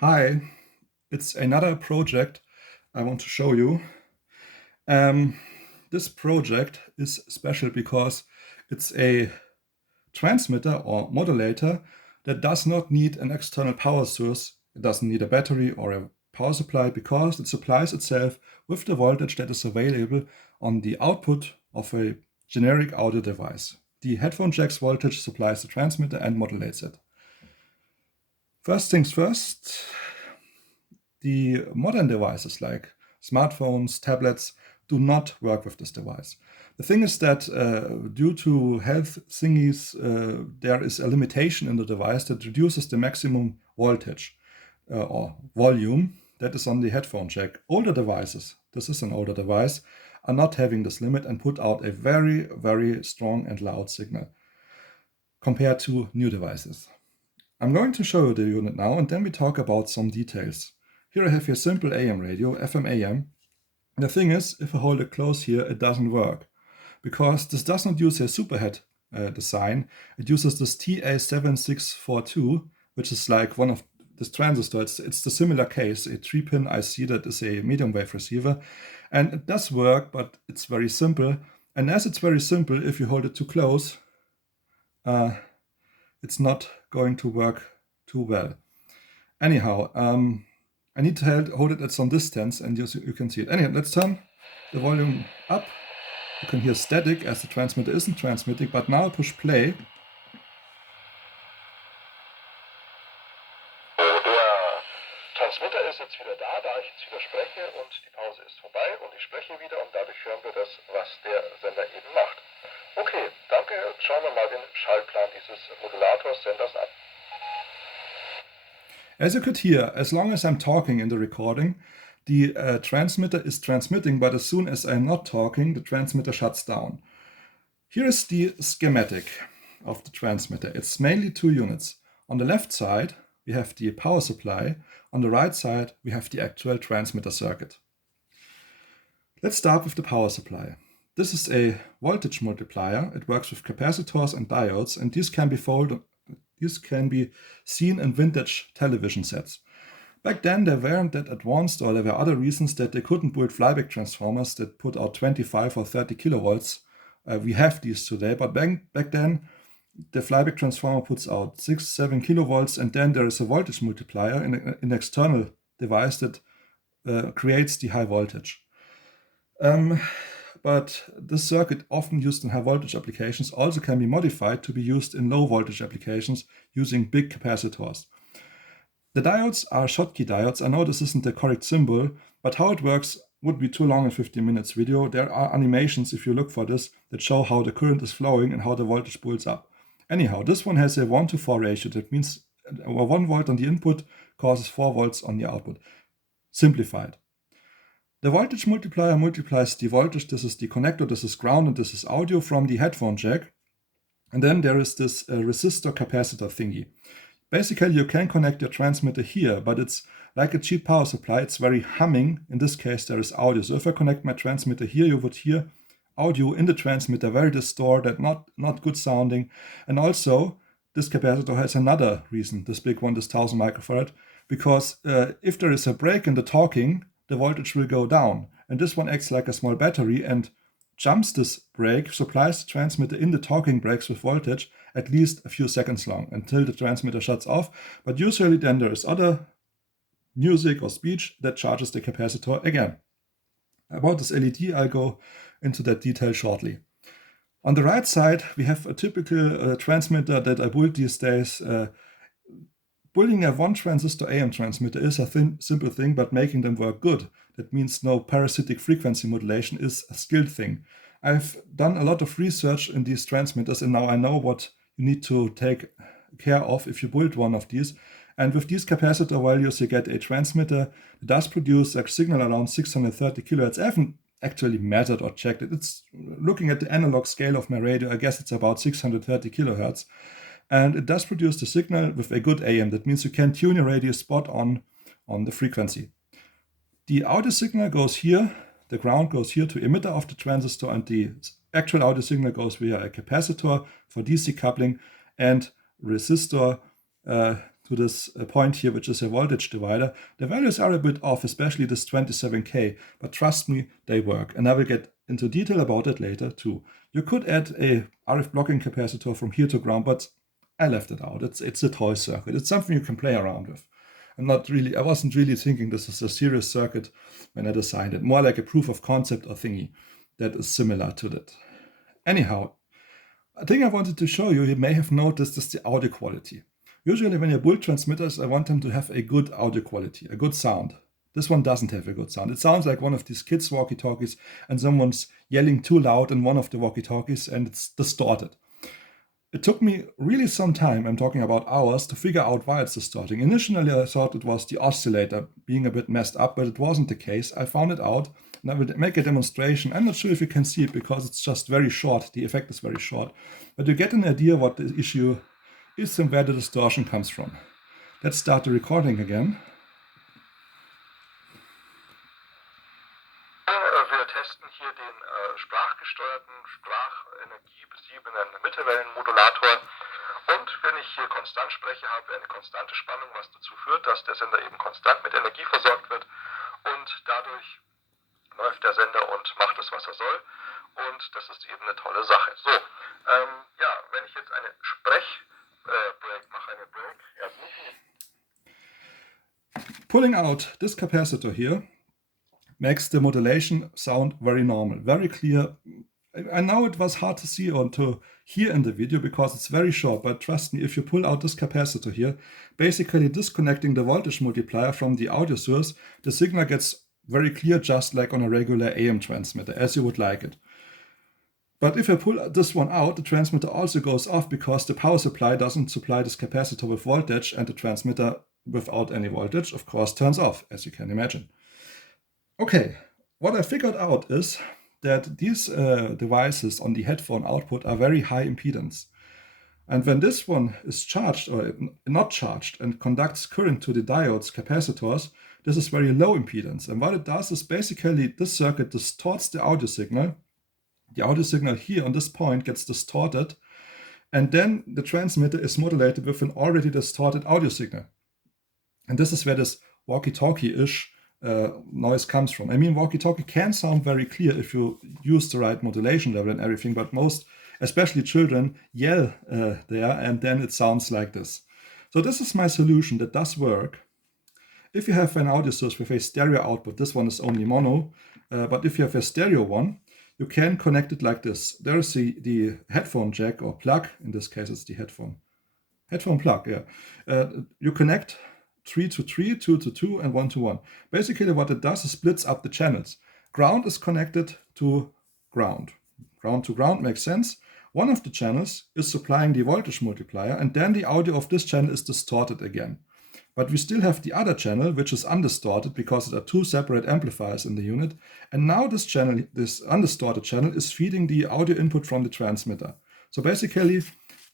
Hi, it's another project I want to show you. Um, this project is special because it's a transmitter or modulator that does not need an external power source. It doesn't need a battery or a power supply because it supplies itself with the voltage that is available on the output of a generic audio device. The headphone jack's voltage supplies the transmitter and modulates it. First things first, the modern devices like smartphones, tablets do not work with this device. The thing is that due to health thingies, there is a limitation in the device that reduces the maximum voltage or volume that is on the headphone jack. Older devices, this is an older device, are not having this limit and put out a very, very strong and loud signal compared to new devices. I'm going to show you the unit now and then we talk about some details. Here I have your simple AM radio, FM AM. The thing is, if I hold it close here, it doesn't work because this does not use a superhead design. It uses this TA7642, which is like one of this transistor. It's the similar case, a 3-pin IC that is a medium wave receiver. And it does work, but it's very simple. And as it's very simple, if you hold it too close, it's not going to work too well. Anyhow, I need to hold it at some distance and you can see it. Anyhow, let's turn the volume up. You can hear static as the transmitter isn't transmitting, but now I push play. Der Transmitter ist jetzt wieder da ich jetzt wieder spreche und die Pause ist vorbei und ich spreche wieder und dadurch hören wir das, was der Sender eben macht. Okay, danke. Schauen wir mal den Schaltplan dieses Modulator-Senders an. As you could hear, as long as I'm talking in the recording, the transmitter is transmitting, but as soon as I'm not talking, the transmitter shuts down. Here is the schematic of the transmitter. It's mainly two units. On the left side, we have the power supply. On the right side, we have the actual transmitter circuit. Let's start with the power supply. This is a voltage multiplier. It works with capacitors and diodes, and these can be seen in vintage television sets. Back then, they weren't that advanced, or there were other reasons that they couldn't build flyback transformers that put out 25 or 30 kilovolts. We have these today, but back then, the flyback transformer puts out 6, 7 kilovolts, and then there is a voltage multiplier in an external device that creates the high voltage. But this circuit, often used in high voltage applications, also can be modified to be used in low voltage applications using big capacitors. The diodes are Schottky diodes. I know this isn't the correct symbol, but how it works would be too long in 15 minutes video. There are animations, if you look for this, that show how the current is flowing and how the voltage builds up. Anyhow, this one has a 1:4 ratio. That means 1 volt on the input causes 4 volts on the output. Simplified. The voltage multiplier multiplies the voltage. This is the connector, this is ground, and this is audio from the headphone jack. And then there is this resistor capacitor thingy. Basically, you can connect your transmitter here, but it's like a cheap power supply. It's very humming. In this case, there is audio. So if I connect my transmitter here, you would hear audio in the transmitter, very distorted, not good sounding. And also, this capacitor has another reason, this big one, this 1000 microfarad, because if there is a break in the talking, the voltage will go down. And this one acts like a small battery and jumps this break, supplies the transmitter in the talking breaks with voltage at least a few seconds long until the transmitter shuts off. But usually then there is other music or speech that charges the capacitor again. About this LED, I'll go into that detail shortly. On the right side, we have a typical transmitter that I build these days. Building a one transistor AM transmitter is a simple thing, but making them work good, that means no parasitic frequency modulation, is a skilled thing. I've done a lot of research in these transmitters and now I know what you need to take care of if you build one of these. And with these capacitor values, you get a transmitter that does produce a signal around 630 kilohertz. I haven't actually measured or checked it. It's looking at the analog scale of my radio. I guess it's about 630 kilohertz. And it does produce the signal with a good AM. That means you can tune your radio spot on the frequency. The audio signal goes here, the ground goes here to emitter of the transistor, and the actual audio signal goes via a capacitor for DC coupling and resistor to this point here, which is a voltage divider. The values are a bit off, especially this 27K, but trust me, they work. And I will get into detail about it later too. You could add a RF blocking capacitor from here to ground, but I left it out. It's a toy circuit. It's something you can play around with. I wasn't really thinking this is a serious circuit when I designed it. More like a proof of concept or thingy that is similar to that. Anyhow, a thing I wanted to show you may have noticed, is the audio quality. Usually when you build transmitters, I want them to have a good audio quality, a good sound. This one doesn't have a good sound. It sounds like one of these kids' walkie-talkies and someone's yelling too loud in one of the walkie-talkies and it's distorted. It took me really some time, I'm talking about hours, to figure out why it's distorting. Initially I thought it was the oscillator being a bit messed up, but it wasn't the case. I found it out and I will make a demonstration. I'm not sure if you can see it because it's just very short. The effect is very short, but you get an idea what the issue is and where the distortion comes from. Let's start the recording again. Wir testen hier den sprachgesteuerten, sprachenergiebesiebenden Mittelwellenmodulator. Und wenn ich hier konstant spreche, haben wir eine konstante Spannung, was dazu führt, dass der Sender eben konstant mit Energie versorgt wird. Und dadurch läuft der Sender und macht es, was er soll. Und das ist eben eine tolle Sache. So, wenn ich jetzt eine Sprechbreak mache, Pulling out this capacitor here makes the modulation sound very normal, very clear. I know it was hard to see or to hear in the video because it's very short, but trust me, if you pull out this capacitor here, basically disconnecting the voltage multiplier from the audio source, the signal gets very clear, just like on a regular AM transmitter, as you would like it. But if I pull this one out, the transmitter also goes off because the power supply doesn't supply this capacitor with voltage, and the transmitter without any voltage, of course, turns off, as you can imagine. Okay, what I figured out is that these devices on the headphone output are very high impedance. And when this one is charged or not charged and conducts current to the diodes, capacitors, this is very low impedance. And what it does is basically this circuit distorts the audio signal. The audio signal here on this point gets distorted, and then the transmitter is modulated with an already distorted audio signal. And this is where this walkie-talkie-ish noise comes from. I mean, walkie-talkie can sound very clear if you use the right modulation level and everything, but most, especially children, yell there, and then it sounds like this. So this is my solution that does work. If you have an audio source with a stereo output, this one is only mono, but if you have a stereo one, you can connect it like this. There is the headphone jack or plug. In this case, it's the headphone plug. Yeah, you connect 3 to 3, 2 to 2, and 1 to 1. Basically, what it does is splits up the channels. Ground is connected to ground. Ground to ground makes sense. One of the channels is supplying the voltage multiplier, and then the audio of this channel is distorted again. But we still have the other channel, which is undistorted because there are two separate amplifiers in the unit. And now this channel, this undistorted channel, is feeding the audio input from the transmitter. So basically,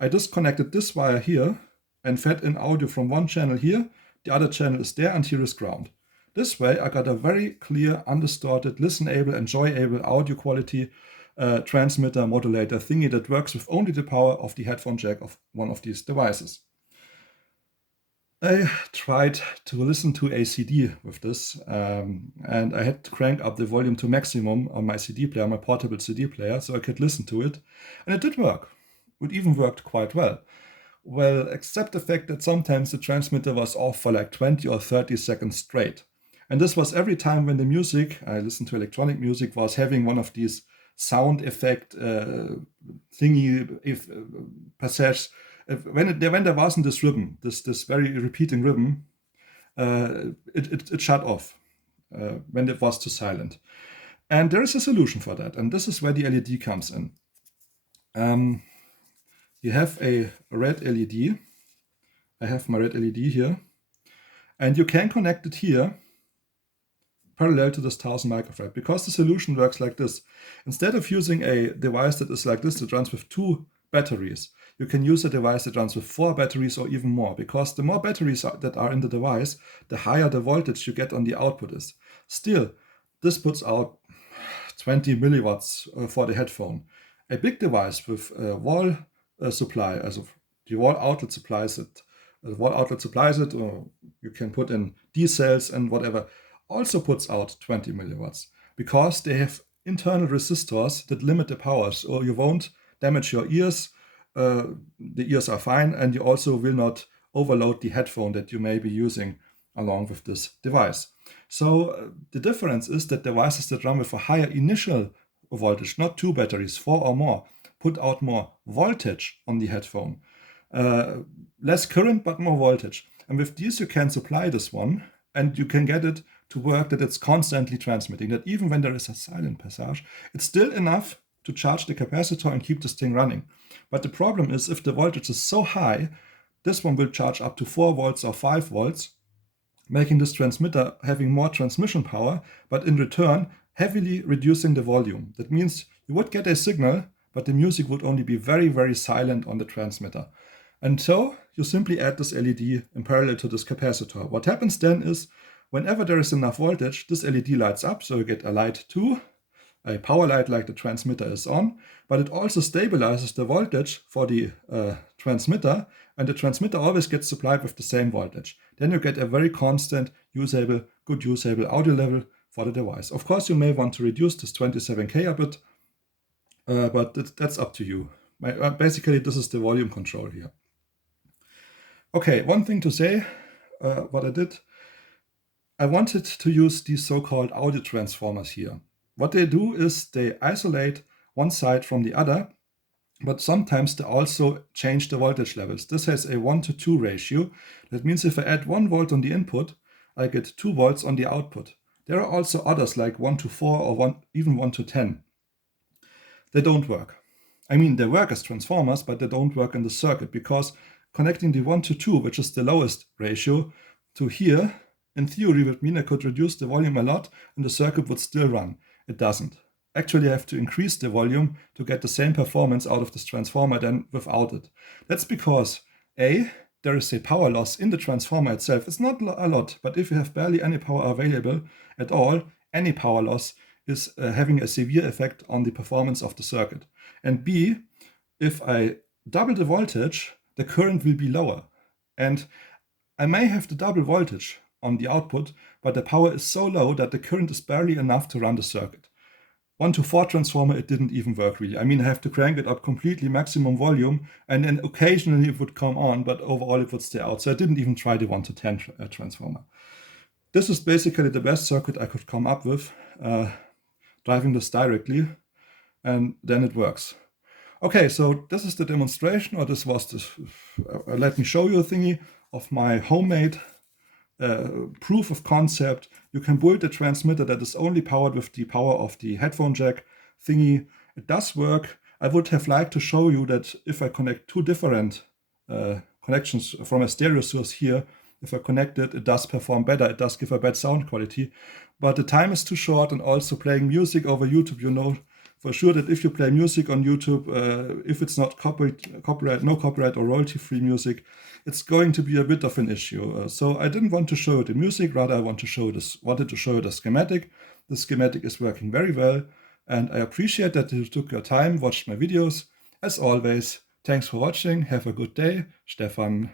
I disconnected this wire here and fed in audio from one channel here. The other channel is there, and here is ground. This way, I got a very clear, undistorted, listenable, enjoyable audio quality transmitter modulator thingy that works with only the power of the headphone jack of one of these devices. I tried to listen to a CD with this, and I had to crank up the volume to maximum on my CD player, my portable CD player, so I could listen to it. And it did work. It even worked quite well. Well, except the fact that sometimes the transmitter was off for like 20 or 30 seconds straight. And this was every time when the music, I listened to electronic music, was having one of these sound effect passages. When there wasn't this rhythm, this very repeating rhythm, it shut off when it was too silent. And there is a solution for that, and this is where the LED comes in. You have a red LED. I have my red LED here, and you can connect it here parallel to this 1000 microfarad, because the solution works like this. Instead of using a device that is like this that runs with 2 batteries, you can use a device that runs with 4 batteries or even more, because the more batteries that are in the device, the higher the voltage you get on the output is. Still, this puts out 20 milliwatts for the headphone. A big device with wall supply, as of the wall outlet supplies it the wall outlet supplies it, or you can put in D cells and whatever, also puts out 20 milliwatts because they have internal resistors that limit the power, so you won't damage your ears. The ears are fine, and you also will not overload the headphone that you may be using along with this device. So the difference is that devices that run with a higher initial voltage, not 2 batteries, 4 or more, put out more voltage on the headphone. Less current, but more voltage. And with these, you can supply this one, and you can get it to work that it's constantly transmitting, that even when there is a silent passage, it's still enough to charge the capacitor and keep this thing running. But the problem is, if the voltage is so high, this one will charge up to 4 volts or 5 volts, making this transmitter having more transmission power, but in return, heavily reducing the volume. That means you would get a signal, but the music would only be very, very silent on the transmitter. And so you simply add this LED in parallel to this capacitor. What happens then is, whenever there is enough voltage, this LED lights up, so you get a light 2, a power light like the transmitter is on, but it also stabilizes the voltage for the transmitter, and the transmitter always gets supplied with the same voltage. Then you get a very constant, good usable audio level for the device. Of course, you may want to reduce this 27K a bit, but that's up to you. Basically, this is the volume control here. Okay, one thing to say, what I did, I wanted to use these so-called audio transformers here. What they do is they isolate one side from the other, but sometimes they also change the voltage levels. This has a 1:2 ratio. That means if I add 1 volt on the input, I get 2 volts on the output. There are also others like 1:4 or even 1:10. They don't work. I mean, they work as transformers, but they don't work in the circuit because connecting the 1:2, which is the lowest ratio, to here, in theory, would mean I could reduce the volume a lot and the circuit would still run. It doesn't. Actually, I have to increase the volume to get the same performance out of this transformer than without it. That's because A, there is a power loss in the transformer itself. It's not a lot, but if you have barely any power available at all, any power loss is having a severe effect on the performance of the circuit. And B, if I double the voltage, the current will be lower. And I may have the double voltage on the output, but the power is so low that the current is barely enough to run the circuit. 1:4 transformer, it didn't even work really. I mean, I have to crank it up completely maximum volume, and then occasionally it would come on, but overall it would stay out. So I didn't even try the 1:10 transformer. This is basically the best circuit I could come up with, driving this directly, and then it works. Okay, so this is the demonstration, or this was this, let me show you a thingy of my homemade proof of concept. You can build a transmitter that is only powered with the power of the headphone jack thingy. It does work. I would have liked to show you that if I connect 2 different connections from a stereo source here, if I connect it, it does perform better. It does give a bad sound quality, but the time is too short, and also playing music over YouTube, you know for sure that if you play music on YouTube, if it's not no copyright or royalty-free music, it's going to be a bit of an issue. So I didn't want to show you the music, rather I wanted to show you the schematic. The schematic is working very well, and I appreciate that you took your time, watched my videos. As always, thanks for watching, have a good day, Stefan.